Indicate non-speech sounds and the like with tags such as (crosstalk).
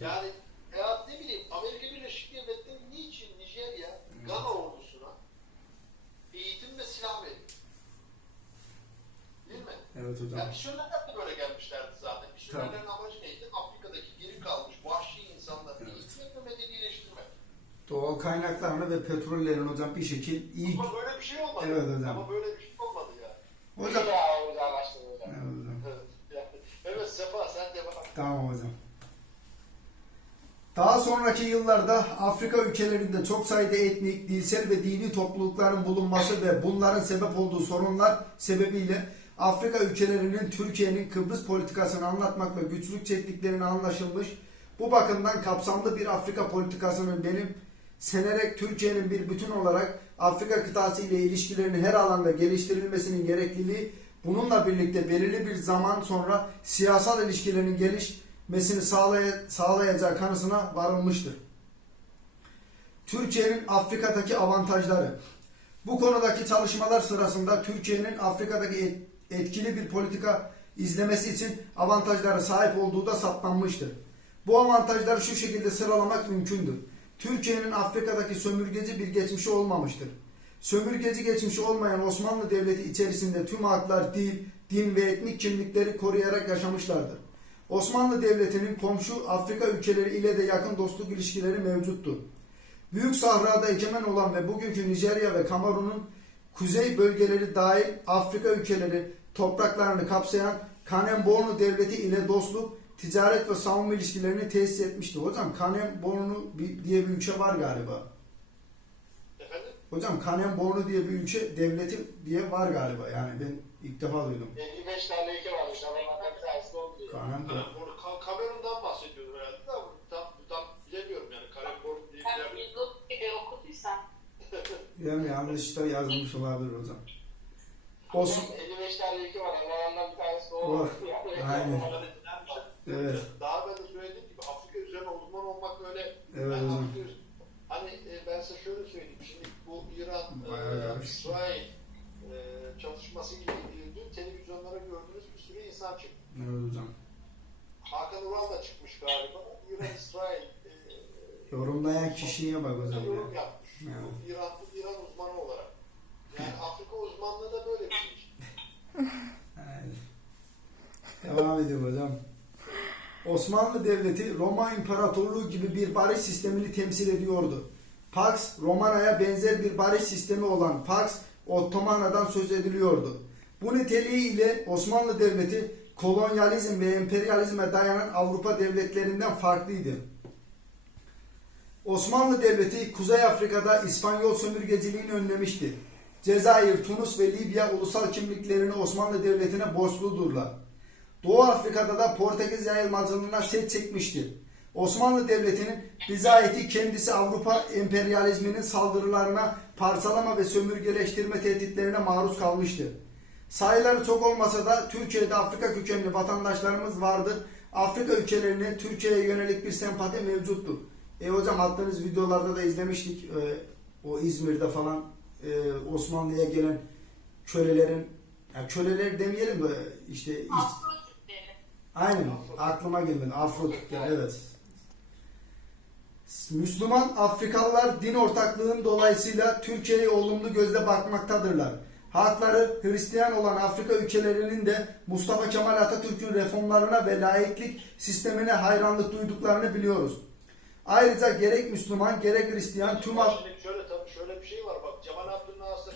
Yani ya ne bileyim Amerika Birleşik Devletleri niçin Nijerya, Gana ordusuna eğitim ve silah veriyor? Değil mi? Evet hocam. Ya misyonerler de böyle gelmişlerdi zaten. Misyonerlerin amacı neydi? Afrika'daki geri kalmış vahşi insanları Evet. eğitmek ve medenileştirmek. Doğal kaynaklarını ve petrollerin hocam bir şekil iyi... Ama böyle bir şey olmadı. Evet hocam. Ama böyle bir şey olmadı yani. Hocam... Ya hocam başladı hocam. Evet hocam. Evet. Yani, evet Sefa sen devam. Tamam hocam. Daha sonraki yıllarda Afrika ülkelerinde çok sayıda etnik, dilsel ve dini toplulukların bulunması ve bunların sebep olduğu sorunlar sebebiyle Afrika ülkelerinin Türkiye'nin Kıbrıs politikasını anlatmakla güçlük çektiklerini anlaşılmış. Bu bakımdan kapsamlı bir Afrika politikasının benim senerek Türkiye'nin bir bütün olarak Afrika kıtası ile ilişkilerinin her alanda geliştirilmesinin gerekliliği bununla birlikte belirli bir zaman sonra siyasal ilişkilerin gelişmesini sağlay- sağlayacağı kanısına varılmıştır. Türkiye'nin Afrika'daki avantajları bu konudaki çalışmalar sırasında Türkiye'nin Afrika'daki et- etkili bir politika izlemesi için avantajlara sahip olduğu da saptanmıştır. Bu avantajları şu şekilde sıralamak mümkündür. Türkiye'nin Afrika'daki sömürgeci bir geçmişi olmamıştır. Sömürgeci geçmişi olmayan Osmanlı Devleti içerisinde tüm halklar dil, din ve etnik kimlikleri koruyarak yaşamışlardır. Osmanlı Devleti'nin komşu Afrika ülkeleri ile de yakın dostluk ilişkileri mevcuttur. Büyük Sahra'da egemen olan ve bugünkü Nijerya ve Kamerun'un kuzey bölgeleri dahil Afrika ülkeleri topraklarını kapsayan Kanem-Bornu Devleti ile dostluk, ticaret ve savunma ilişkilerini tesis etmişti. Hocam Kanem-Bornu diye bir ülke var galiba. Hocam Kanem-Bornu diye bir ülke devleti diye var galiba. Yani ben ilk defa duydum. 55 tane ülke varmış ama (laughs) onlardan bir tanesi de oldu. Kanem Ka- Kamerun'dan bahsediyordur herhalde de tam, tam bilemiyorum yani. Karembor diye bir yer. 130 gibi okuduysan. Yani yanlış da yazmış olabilir hocam. Olsun. 55 tane ülke var ama onlardan bir tanesi oldu. Aynen. Evet. Daha ben de söylediğim gibi Afrika üzerine uzman olmak öyle. Evet ben hocam. Afrika üz- Hani e, ben size şöyle söyleyeyim. Şimdi bu İran, Bayağı e, karışık. İsrail e, çalışması ile ilgili dün televizyonlara gördüğünüz bir sürü insan çıktı. Evet hocam. Hakan Ural da çıkmış galiba. İran, İsrail e, Yorumlayan kişiye bak hocam. yorum ya. yapmış. Evet. İran, İran uzmanı olarak. Yani Afrika uzmanlığı da böyle bir şey. Devam ediyorum hocam. Osmanlı Devleti Roma İmparatorluğu gibi bir barış sistemini temsil ediyordu. Pax Romana'ya benzer bir barış sistemi olan Pax Ottomana'dan söz ediliyordu. Bu niteliği ile Osmanlı Devleti kolonyalizm ve emperyalizme dayanan Avrupa devletlerinden farklıydı. Osmanlı Devleti Kuzey Afrika'da İspanyol sömürgeciliğini önlemişti. Cezayir, Tunus ve Libya ulusal kimliklerini Osmanlı Devleti'ne borçludurlar. Doğu Afrika'da da Portekiz yayılmacılığına set çekmişti. Osmanlı Devleti'nin bizayeti kendisi Avrupa emperyalizminin saldırılarına, parçalama ve sömürgeleştirme tehditlerine maruz kalmıştı. Sayıları çok olmasa da Türkiye'de Afrika kökenli vatandaşlarımız vardır. Afrika ülkelerine Türkiye'ye yönelik bir sempati mevcuttur. E hocam attığınız videolarda da izlemiştik. E, o İzmir'de falan e, Osmanlı'ya gelen kölelerin ya köleler demeyelim de işte iş- Afro Türkleri. Aynen aklıma gelmedi. Afro Türkler evet. Müslüman Afrikalılar din ortaklığının dolayısıyla Türkiye'ye olumlu gözle bakmaktadırlar. Halkları Hristiyan olan Afrika ülkelerinin de Mustafa Kemal Atatürk'ün reformlarına ve laiklik sistemine hayranlık duyduklarını biliyoruz. Ayrıca gerek Müslüman gerek Hristiyan tüm Şimdi şöyle tabii şöyle bir şey var bak Cemal Abdülnasır